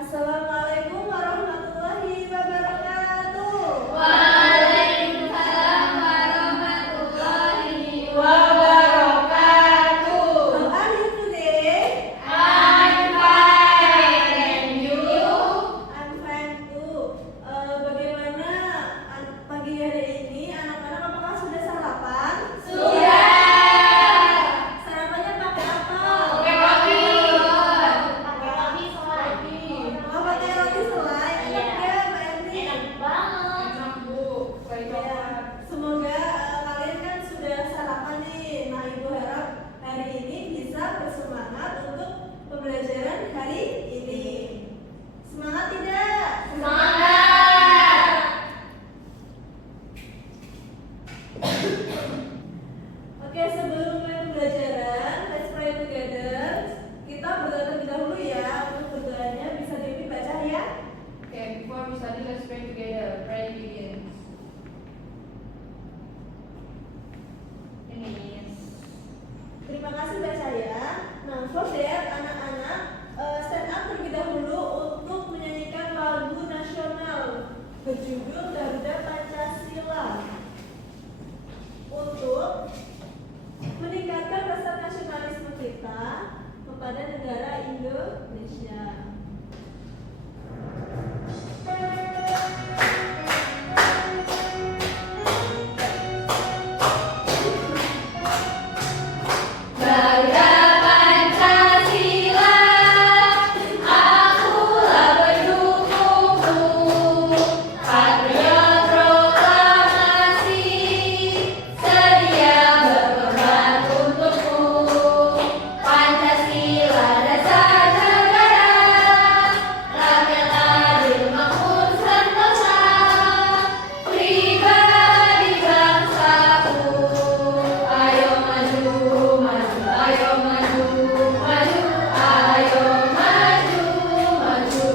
Assalamualaikum warahmatullahi wabarakatuh. Waalaikumsalam warahmatullahi wabarakatuh. How are you today? I'm fine, and you? I'm fine too. Bagaimana pagi hari ini anak-anak, apakah sudah sarapan? Sudah. Sarapannya pakai apa? Pakai roti. Oh, pakai roti selai. Enak ya, Mbak Enti? Enak banget. Enak Bu, baik Ya, semoga kalian kan sudah sarapan nih. Nah, Ibu harap hari ini bisa bersemangat untuk pembelajaran hari ini. Semangat tidak? Semangat. Oke, sebelum mulai pembelajaran, let's pray together. Kita berdoa terlebih dahulu ya. Untuk berdoanya bisa dibaca ya. Okay, before we study, let's pray together. Pray begins. Ini. Terima kasih baca ya. Nah, for that, anak-anak stand up terlebih dahulu untuk menyanyikan lagu nasional berjudul Garuda Pancasila untuk meningkatkan rasa nasionalisme kita kepada negara Indonesia. Garuda Pancasila, akulah pendukungmu. Patriot proklamasi, sedia berkorban untukmu. Pancasila dasar negara, rakyat adil makmur sentosa. Pribadi bangsaku, ayo maju, maju, ayo maju, maju, ayo maju, maju.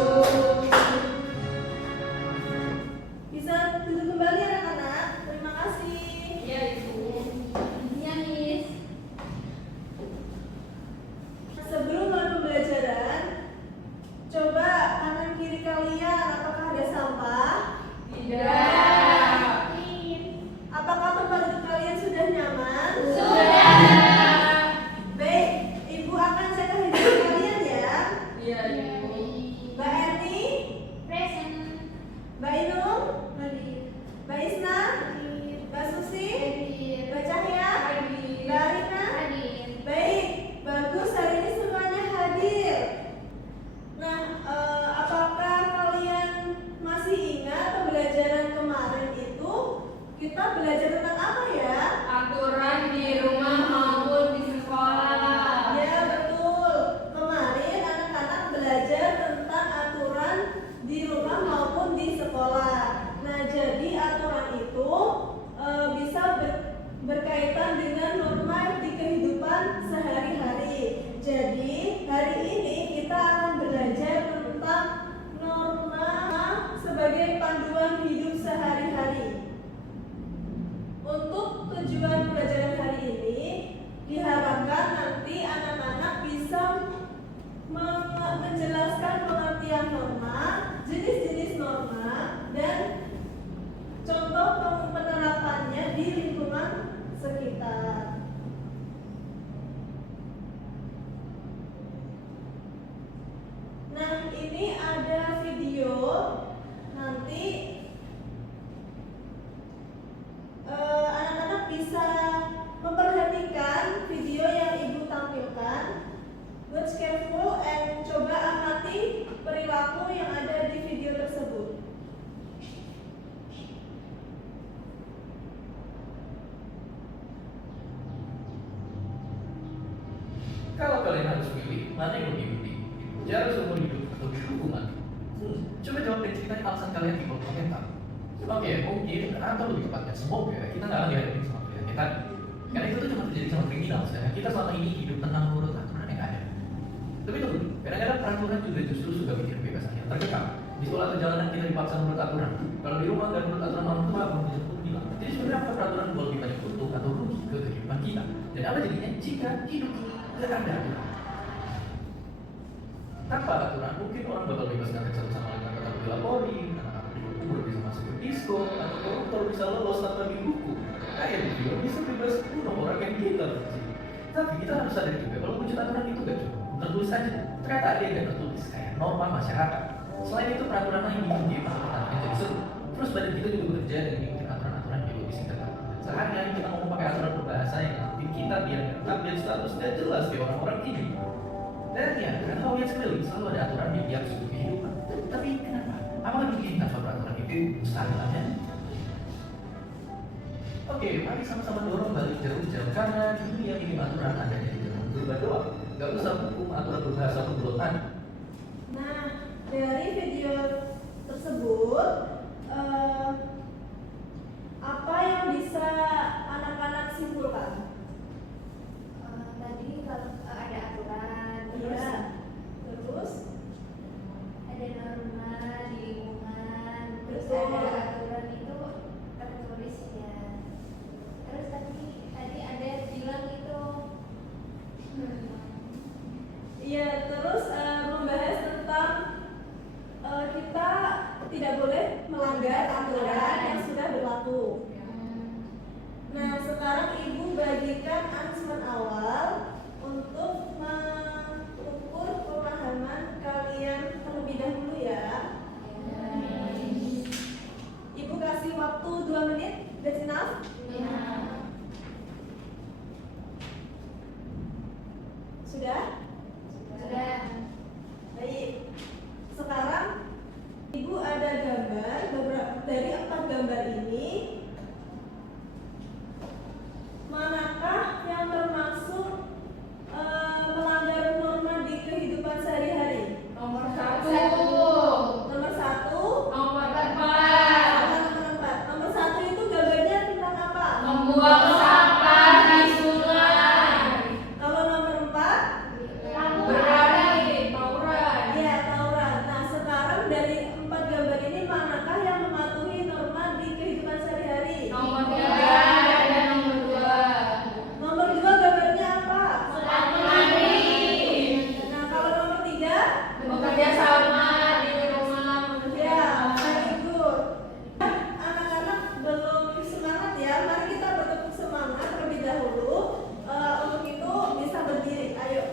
Bisa duduk kembali anak-anak. Terima kasih. Ya Ibu. Iya, Miss. Sebelum mulai pembelajaran, coba kanan kiri kalian apakah ada sampah? Tidak. Apakah tempat duduk kalian sudah nyaman? Sudah. Baik, Ibu akan cek kehidupan kalian ya. Iya Ibu. Mbak Erni, Present. Mbak Inung, Mbak Isna, Mbak Susi, Mbak Cahya, Mbak Arina. Hadir. Baik, bagus, hari ini semuanya hadir. Nah, apakah kalian masih ingat pembelajaran kemarin itu kita belajar tentang apa ya? Aturan di rumah maupun di sekolah. Ya, betul. Kemarin anak-anak belajar tentang aturan di rumah maupun di sekolah. Nah, jadi aturan itu bisa berkaitan dengan norma di kehidupan sehari-hari. Jadi, hari ini kita akan belajar tentang norma sebagai panduan hidup sehari-hari. Untuk tujuan pelajaran hari ini, diharapkan nanti anak-anak bisa menjelaskan pengertian norma, jenis-jenis norma, dan contoh penerapannya di lingkungan sekitar. Nah, ini ada video. Nanti anak-anak bisa memperhatikan video yang Ibu tampilkan. Watch careful and coba amati perilaku yang ada di video tersebut. Kalau kalian harus pilih, mana yang lebih penting? Dipenjara seumur hidup atau dihukum mati? Coba jawab dan ceritain alasan kalian di kolom komentar. Oke, mungkin atau lebih tepatnya semoga kita nggak akan dihadapin sama pilihan tadi. Karena itu tuh cuma terjadi sama kriminal, sedangkan kita selama ini hidup tenang menurut aturan yang ada. Tapi tunggu, kadang-kadang peraturan juga justru sudah bikin kebebasan yang terkekang. Di sekolah atau jalanan kita dipaksa menurut aturan. Kalau di rumah nggak menurut aturan orang tua, belum tentu bilang. Jadi sebenarnya apa peraturan boleh lebih banyak untung atau rugi ke kehidupan kita? Dan apa jadinya jika hidup nggak ada aturan? Tanpa aturan mungkin orang bakal bebas nggak satu sama lain tanpa takut dilaporin, anak-anak di umur bisa masuk ke disco, atau koruptor bisa lolos tanpa dihukum. Kayak di film bisa bebas bunuh orang yang gila. Tapi kita harus sadar juga kalau wujud aturan itu gak cukup tertulis saja. Ternyata ada yang gak tertulis kayak norma masyarakat. Selain itu peraturan lain diuji atau pertanyaan jadi seru. Terus badan kita juga bekerja dengan mengikuti aturan-aturan yang lebih singkat. Sehari-hari kita ngomong pakai aturan berbahasa yang nanti kita biar update status dan jelas di orang-orang ini. Dan ya, dengan hal yang sekali selalu ada aturan di tiap sudut kehidupan. Tapi kenapa? Apakah mungkin tanpa peraturan itu mustahil aja? Oke, mari sama-sama dorong balik jauh-jauh karena di dunia minim aturan adanya di dalam berubah doang. Gak usah hukum aturan berbahasa pun belum ada. Nah, dari video tersebut, apa yang bisa anak-anak simpulkan? Tadi kalau ada aturan, Iya. Terus, ada norma di lingkungan, terus Betul. ada aturan itu tertulis ya. Terus tadi ada bilang itu iya, terus membahas tentang kita tidak boleh melanggar aturan yang sudah berlaku. Nah, sekarang Ibu bagikan announcement awal untuk mengukur pemahaman kalian terlebih dahulu ya. Ibu kasih waktu 2 menit, that's enough? Sudah? sudah. Baik. Sekarang Ibu ada gambar, dari 4 gambar ini manakah yang termasuk melanggar norma di kehidupan sehari-hari? Nomor Satu. 1. Nomor 1, Nomor 4. nomor 4. Nomor 1 itu gambarnya tentang apa? Membuang sampah di sungai. Kalau nomor 4, Berada di tawuran. ya tawuran. Nah, sekarang dari 4 gambar ini manakah yang mematuhi norma di kehidupan sehari-hari? Nomor 3 dan nomor 2. Nomor 2 gambarnya apa? Mandi. Nah, kalau nomor 3, Bekerja sama di rumah ya, very good. Anak-anak belum semangat ya, mari kita bertepuk semangat terlebih dahulu. Untuk itu bisa berdiri, ayo.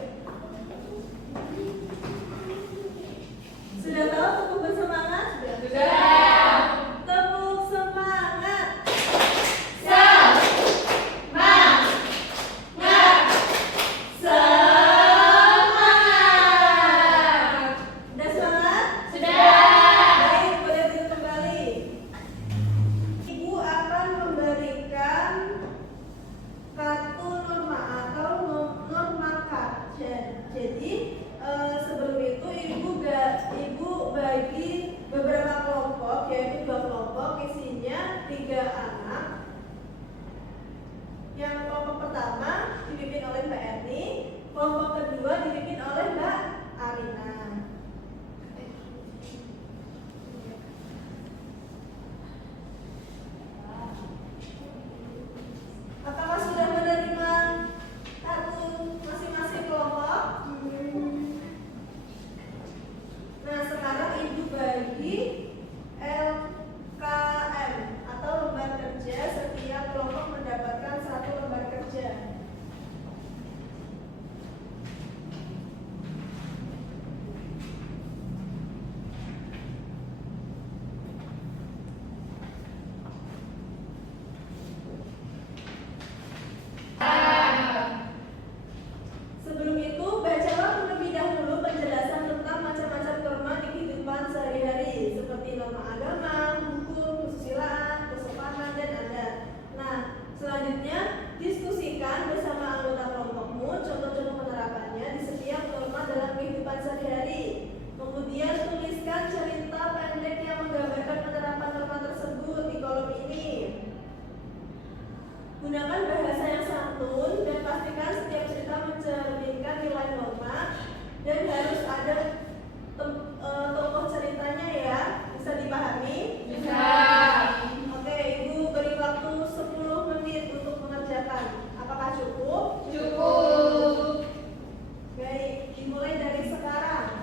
Sudah tahu tepuk bersemangat? Sudah. Tepuk semangat. Semangat. Udah semangat? Sudah. Baik, boleh duduk kembali. Ibu akan memberikan kartu norma atau norma card. Jadi sebelum itu ibu bagi beberapa kelompok, yaitu 2 kelompok, isinya 3 anak. Yang kelompok pertama dipimpin oleh Mbak Erni, kelompok kedua dipimpin oleh Mbak Arina. Apakah sudah menerima kartu masing-masing kelompok? Nah, sekarang Ibu bagi LKM atau lembar kerja. Setiap kelompok mendapatkan 1 lembar kerja. Sebelum itu, bacalah terlebih dahulu penjelasan tentang macam-macam norma di kehidupan sehari-hari, seperti norma agama, hukum, kesusilaan, kesopanan, dan adat. Nah, selanjutnya diskusikan bersama anggota kelompokmu contoh-contoh penerapannya di setiap norma dalam kehidupan sehari-hari. Kemudian tuliskan cerita pendek yang menggambarkan penerapan norma tersebut di kolom ini. Gunakan bahasa yang santun dan pastikan setiap cerita mencerminkan nilai norma dan harus ada tokoh ceritanya ya, bisa dipahami? Bisa. Oke, Ibu beri waktu 10 menit untuk mengerjakan. Apakah cukup? Cukup. Baik, dimulai dari sekarang.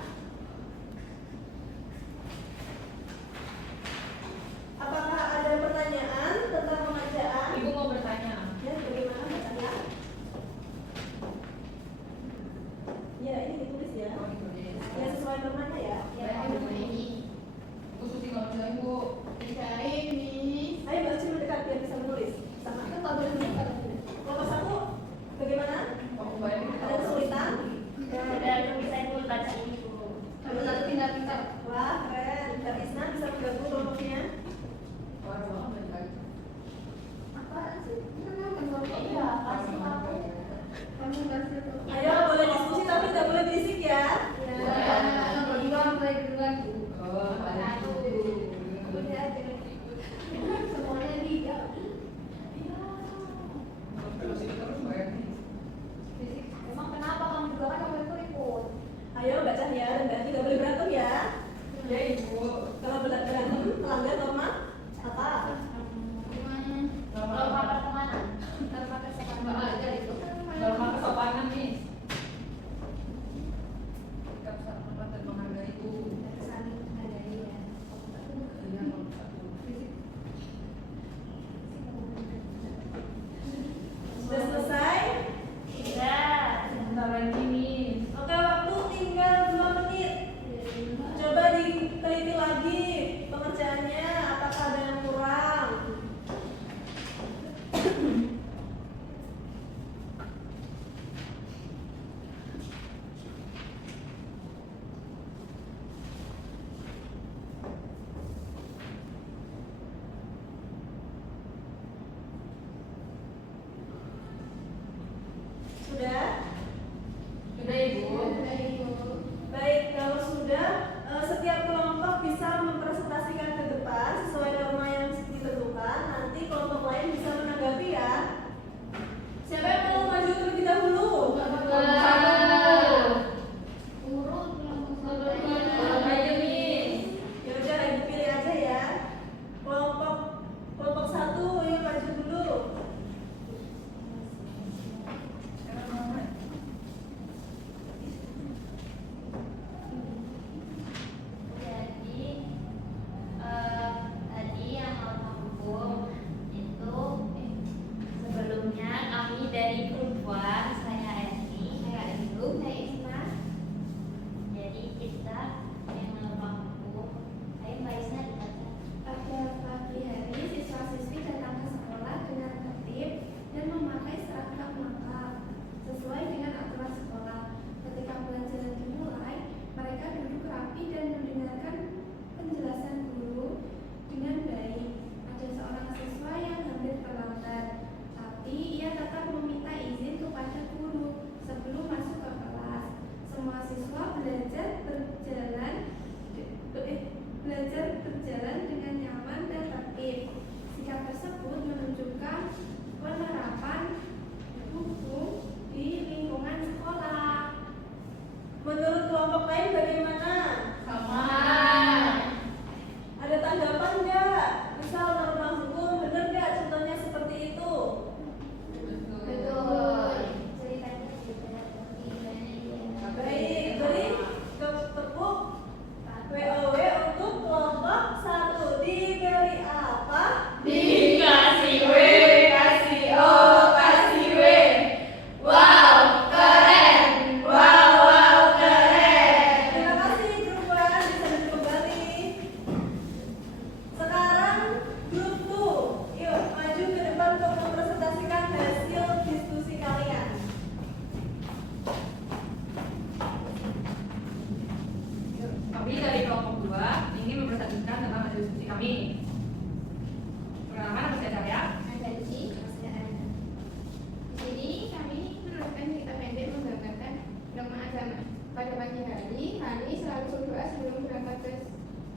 pagi hari, Hani selalu berdoa sebelum berangkat ke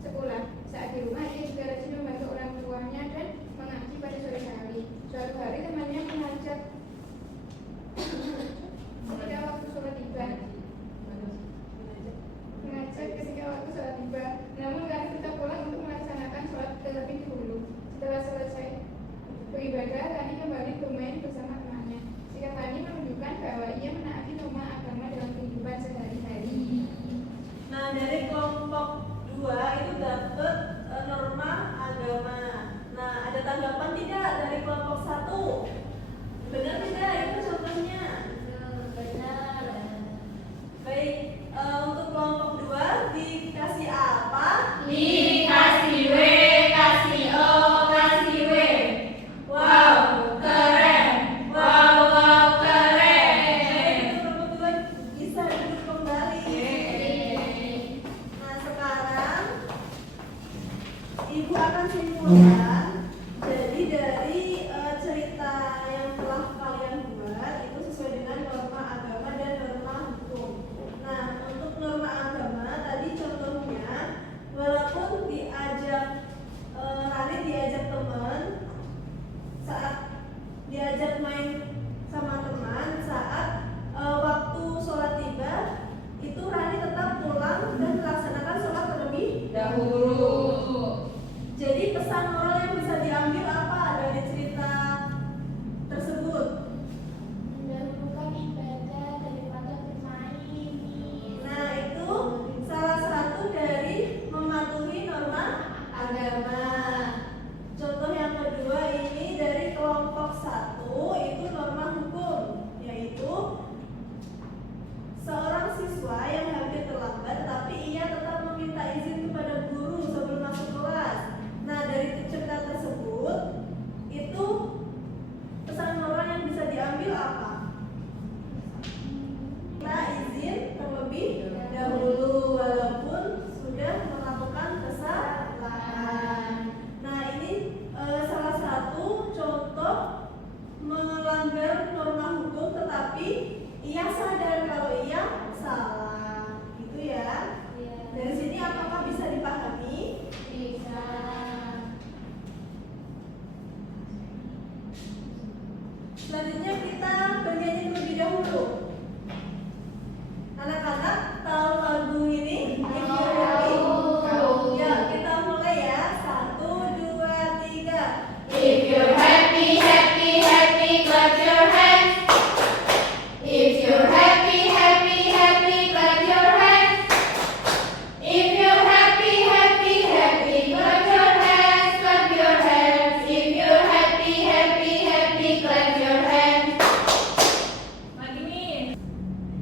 sekolah. Saat di rumah, ia juga rajin membantu orang tuanya dan mengaji pada sore hari. Suatu hari temannya mengajak ketika waktu sholat tiba. Namun kami tetap pulang untuk melaksanakan sholat terlebih dahulu. Setelah selesai beribadah, Hani kembali bermain bersama temannya. Sikap Hani menunjukkan bahwa ia menaati norma agama dalam kehidupan sehari-hari. Nah, dari kelompok 2 itu dapat norma agama. Nah, ada tanggapan tidak dari kelompok 1? Benar tidak? Itu contohnya. Benar. Baik, untuk kelompok 2 dikasih apa? Dikasih W, kasih O, kasih W. Wow, keren. Wow, wow, keren. Baik, untuk kelompok 2 bisa duduk kembali. Nah, sekarang Ibu akan simpulkan. Jadi dari cerita yang telah kalian buat itu sesuai dengan norma agama dan norma hukum. Nah, untuk norma agama tadi contohnya, walaupun diajak Rani diajak teman, saat diajak main sama teman, saat waktu sholat tiba, itu Rani tetap pulang dan melaksanakan sholat terlebih Dahulu. Jadi pesan moral yang bisa diambil apa dari cerita tersebut? Mendahulukan ibadah daripada bermain. Nah, itu salah satu dari mematuhi norma agama. Contoh yang kedua ini dari kelompok 1 itu norma hukum, yaitu seorang siswa yang hampir terlambat tapi ia tetap meminta izin kepada guru sebelum masuk kelas. Nah, dari cerita tersebut itu pesan moral yang bisa diambil apa? Kita izin terlebih dahulu walaupun sudah melakukan kesalahan. Nah, ini salah satu contoh melanggar norma hukum tetapi ia sadar kalau ia salah. Gitu ya. Dari sini apakah bisa dipahami? Bisa. Selanjutnya kita bernyanyi terlebih dahulu. Anak-anak tahu lagu ini? If you're happy? Tahu. Ya, kita mulai ya. 1, 2, 3. If you're happy, happy, happy, clap your hands. If you're happy, happy, happy, clap your hands. If you're happy, happy, happy, clap your hands, clap your hands. If you're happy, happy, happy, clap your hands. Lagi nih.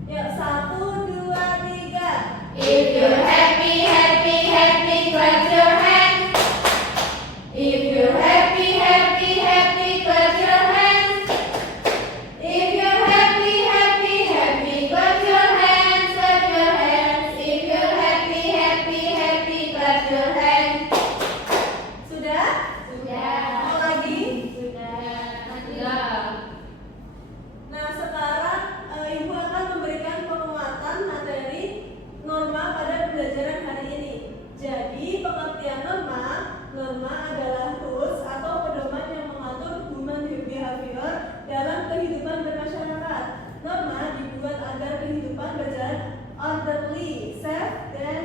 Ya, 1, 2, 3. If you're happy, happy, happy, clap your hands. If you're happy, happy, happy, clap your hands. If you're happy, happy, happy, clap your hands, clap your hands. If you're happy, happy, happy, clap your hands. Sudah? Sudah. Mau lagi? Sudah. Nah, sekarang Ibu akan memberikan penguatan materi norma pada pembelajaran hari ini. Jadi, pengertian norma adalah rules atau pedoman yang mengatur human behavior dalam kehidupan bermasyarakat. Norma dibuat agar kehidupan berjalan orderly, safe, dan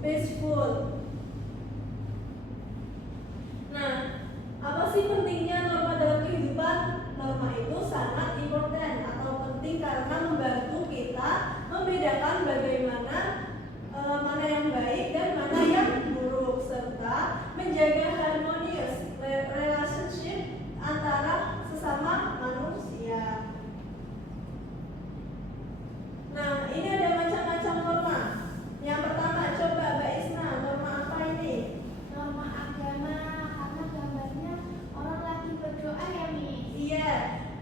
peaceful. Nah, apa sih pentingnya norma dalam kehidupan? Norma itu sangat important atau penting karena membantu kita membedakan bagaimana mana yang baik dan mana yang buruk serta menjaga harmonious relationship antara sesama manusia. Nah, ini ada macam-macam norma. Yang pertama, coba Mbak Isna, norma apa ini? Norma agama karena gambarnya orang lagi berdoa ya, Miss. Iya,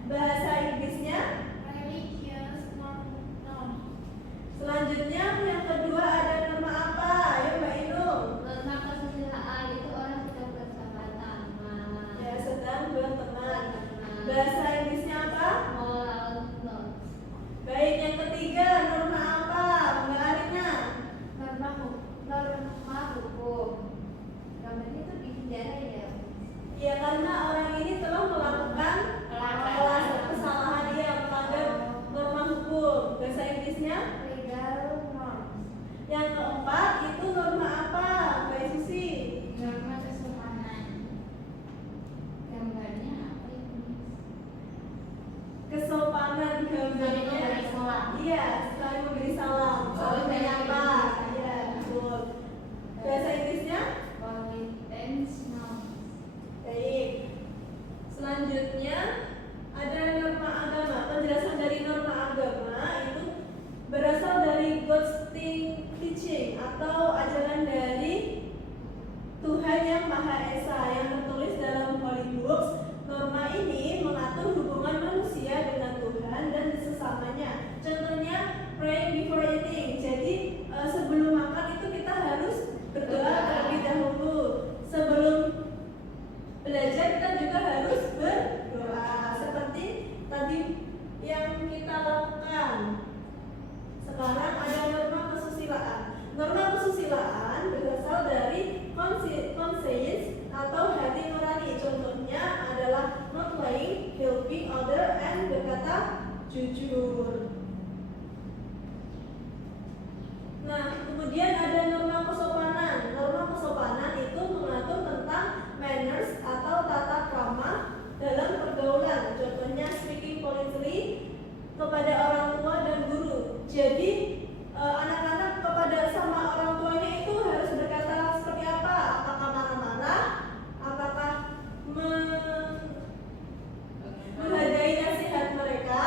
bahasa Inggrisnya. Religious norm. Selanjutnya yang kedua ada norma apa? Ayo Mbak Inung. Norma kesusilaan itu orang sedang bersama-sama. Ya, sedang berteman. Bahasa Inggrisnya apa? Moral norms. Baik, yang ketiga norma apa? Mbak Ari Iya, saling memberi salam, saling menyapa. Iya, betul. Bahasa Inggrisnya? Baik. Selanjutnya ada norma agama. Penjelasan dari norma agama itu berasal dari God's teaching atau ajaran dari Tuhan yang Maha Esa yang tertulis dalam Holy Books. Norma ini mengatur hubungan manusia dengan Tuhan dan sesamanya. Contohnya praying before eating. Jadi sebelum makan itu kita harus berdoa terlebih dahulu. Sebelum belajar kita juga harus berdoa. Seperti tadi yang kita lakukan. Sekarang ada norma kesusilaan. Norma kesusilaan berasal dari conscience atau hati nurani. Contohnya adalah not lying, helping other, and berkata jujur. Nah, kemudian ada norma kesopanan. Norma kesopanan itu mengatur tentang manners atau tata krama dalam pergaulan. Contohnya speaking politely kepada orang tua dan guru. Jadi anak-anak kepada sama orang tuanya itu harus berkata seperti apa? Apakah marah-marah? Apakah menghargai nasihat mereka?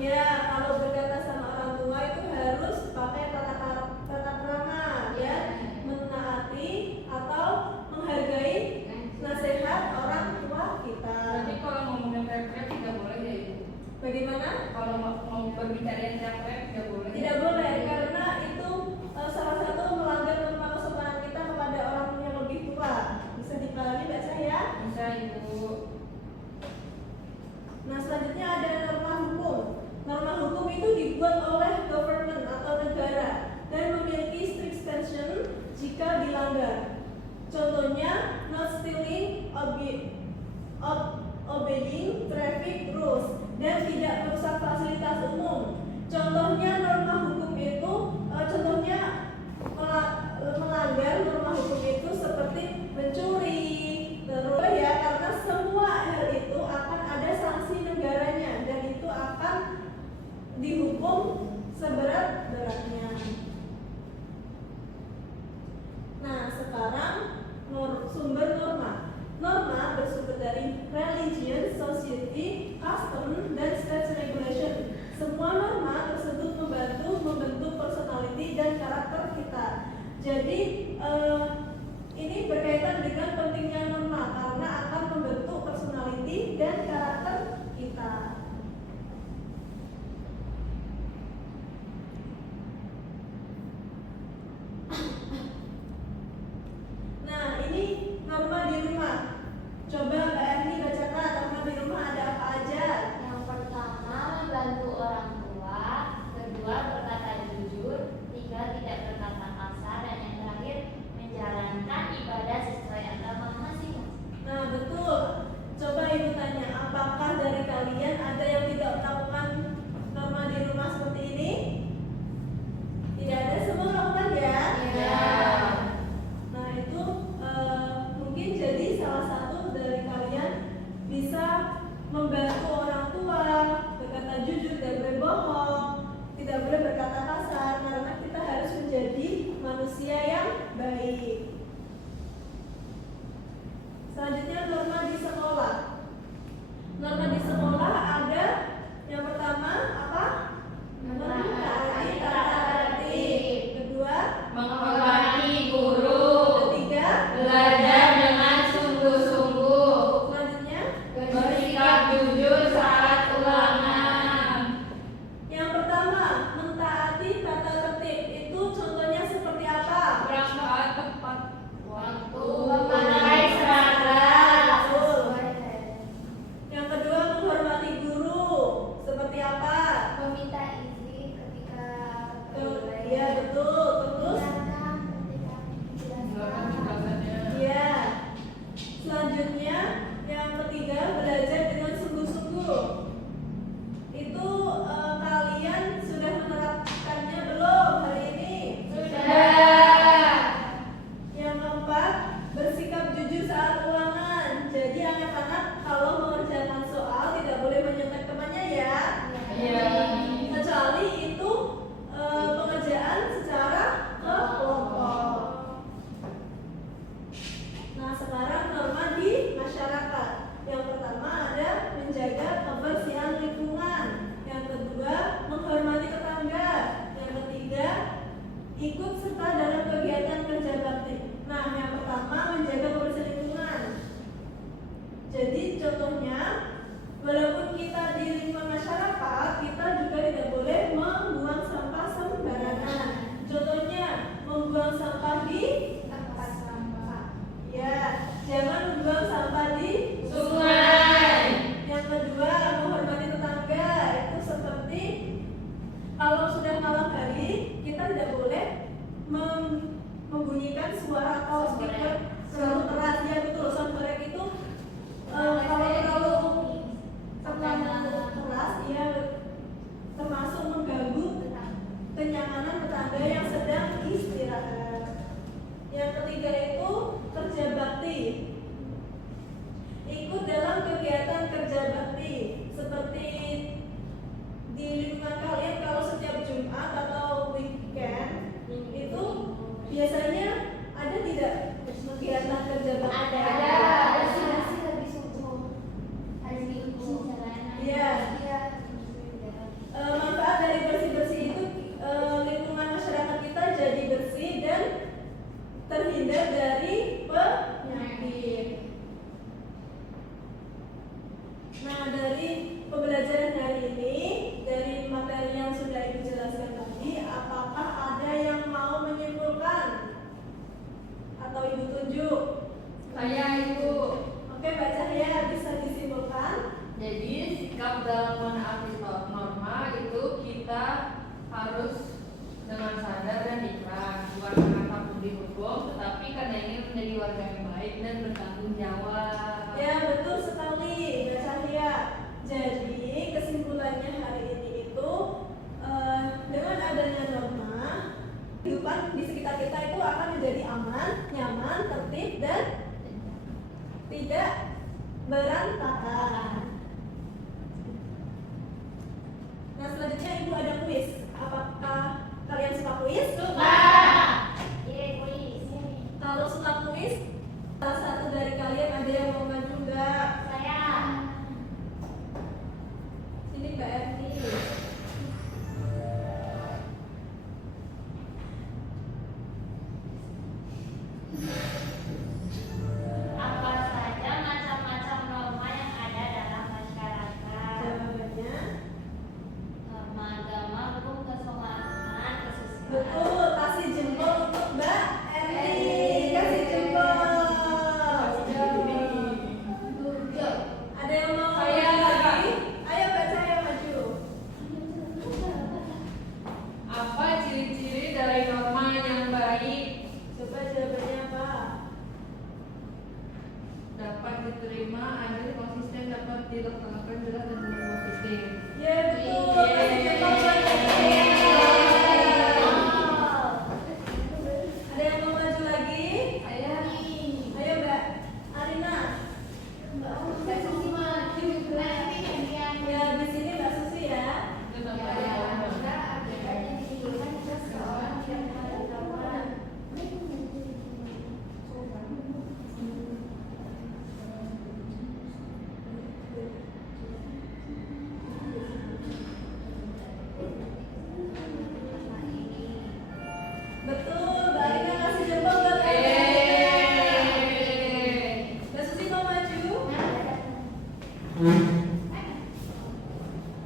Ya, kalau berkata sama orang tua itu harus pakai tata krama, ya, menaati atau menghargai nasihat orang tua kita. Tapi kalau ngomongin rep-rep tidak boleh ya Ibu? Bagaimana? Kalau mau berbicara yang rep-rep tidak boleh? Tidak boleh, karena itu salah satu melanggar norma kesopanan kita kepada orang yang lebih tua. Bisa dipahami Mbak Cahya? Bisa Ibu. Nah, selanjutnya ada norma hukum. Norma hukum itu dibuat oleh government atau negara dan memiliki strict sanction jika dilanggar. Contohnya, not stealing, obeying traffic rules, dan tidak merusak fasilitas umum. Contohnya norma hukum itu, melanggar norma hukum itu seperti mencuri, terus ya, karena semua hal itu akan ada sanksi negaranya dan itu akan dihukum seberat-beratnya. Nah, sekarang sumber norma. Norma bersumber dari religion, society, custom, dan state regulation. Semua norma tersebut membentuk personality dan karakter kita. Jadi ini berkaitan dengan pentingnya norma karena akan membentuk personality dan karakter kita. Nah, ini norma di rumah. Coba Mbak Erni bacakan norma di rumah ada apa aja. Yang pertama, membantu orang tua. Kedua, berkata jujur. Tiga, tidak berkata kasar. Dan yang terakhir, menjalankan ibadah sesuai agama masing-masing. Nah, betul. Coba Ibu tanya, apakah dari kalian ada yang tidak melakukan norma di rumah seperti ini? Tidak ada, semua melakukan ya? Ya. Nah, itu mungkin jadi salah satu dari kalian bisa membantu orang tua, berkata jujur, tidak boleh bohong, tidak boleh berkata kasar, karena kita harus menjadi manusia yang baik. Selanjutnya norma di sekolah. Norma di sekolah ada yang pertama apa? Mentaati tata tertib. Kedua, Menghormati guru. ketiga, Belajar dengan sungguh-sungguh. selanjutnya Bersikap jujur saat ulangan. yang pertama mentaati tata tertib. Itu contohnya seperti apa? Berangkat tepat waktu. Memakai seragam. Betul. Yang kedua speaker terlalu keras. Ya betul, sound correct itu kalau terlalu keras dia termasuk mengganggu kenyamanan tetangga yang sedang istirahat. Yang ketiga itu kerja bakti. Ikut dalam kegiatan kerja bakti seperti di lingkungan kalian kalau setiap Jumat atau weekend itu biasanya ada tidak kegiatan kerja bakti? Ada. Bersih lebih subuh. Hari Minggu jalanan. Iya. Manfaat dari bersih-bersih itu lingkungan masyarakat kita jadi bersih dan terhindar dari penyakit. Nah, dari pembelajaran hari ini, dari materi yang sudah Ibu jelaskan tadi, apakah ada yang mau menyimpulkan atau Ibu tunjuk? Saya Ibu. Oke, Mbak Cahya bisa disimpulkan. Jadi sikap dalam menaati norma itu kita harus dengan sadar dan ikhlas, bukan karena takut dihukum, tetapi karena ingin menjadi warga yang baik dan bertanggung jawab. Ya, betul sekali Mbak Cahya. Jadi kesimpulannya hari ini itu dengan adanya norma, kehidupan di sekitar kita itu akan menjadi aman, nyaman, tertib dan tidak berantakan. Nah, selanjutnya Ibu ada kuis. Apakah kalian suka kuis? Suka. Iya, kuis. Kalau suka kuis, salah satu dari kalian ada yang mau maju nggak? Saya. Sini Mbak Erni. Apa saja macam-macam norma yang ada dalam masyarakat? Jawabannya Norma agama, hukum, kesopanan, kesusilaan. betul. Kasih jempol untuk Mbak Erni. Kasih jempol. Ada yang mau Saya. maju lagi? Ayo Mbak Cahya maju. Apa ciri-ciri dari norma yang baik? Coba jawabannya apa? Dapat diterima, adil, konsisten, dapat dilaksanakan jelas dan berpositif. Ya betul. Kasih jempol buat Mbak Cahya. Ada yang mau maju lagi? Saya Ayo Mbak Arina. Ya di sini Mbak Susi ya. tetap saya. Betul, Mbak Arina kasih jempol buat Mbak Cahya. Mbak Susi mau maju?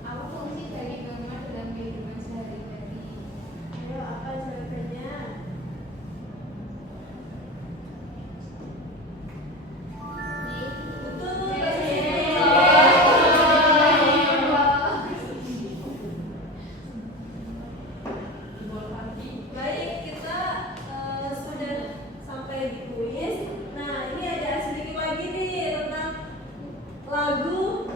Apa fungsi dari norma dalam kehidupan sehari-hari? Ayo apa jawabannya? Betul, Mbak Susi. Baik, kita sudah sampai di kuis. Nah, ini ada sedikit lagi nih tentang lagu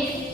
Miss.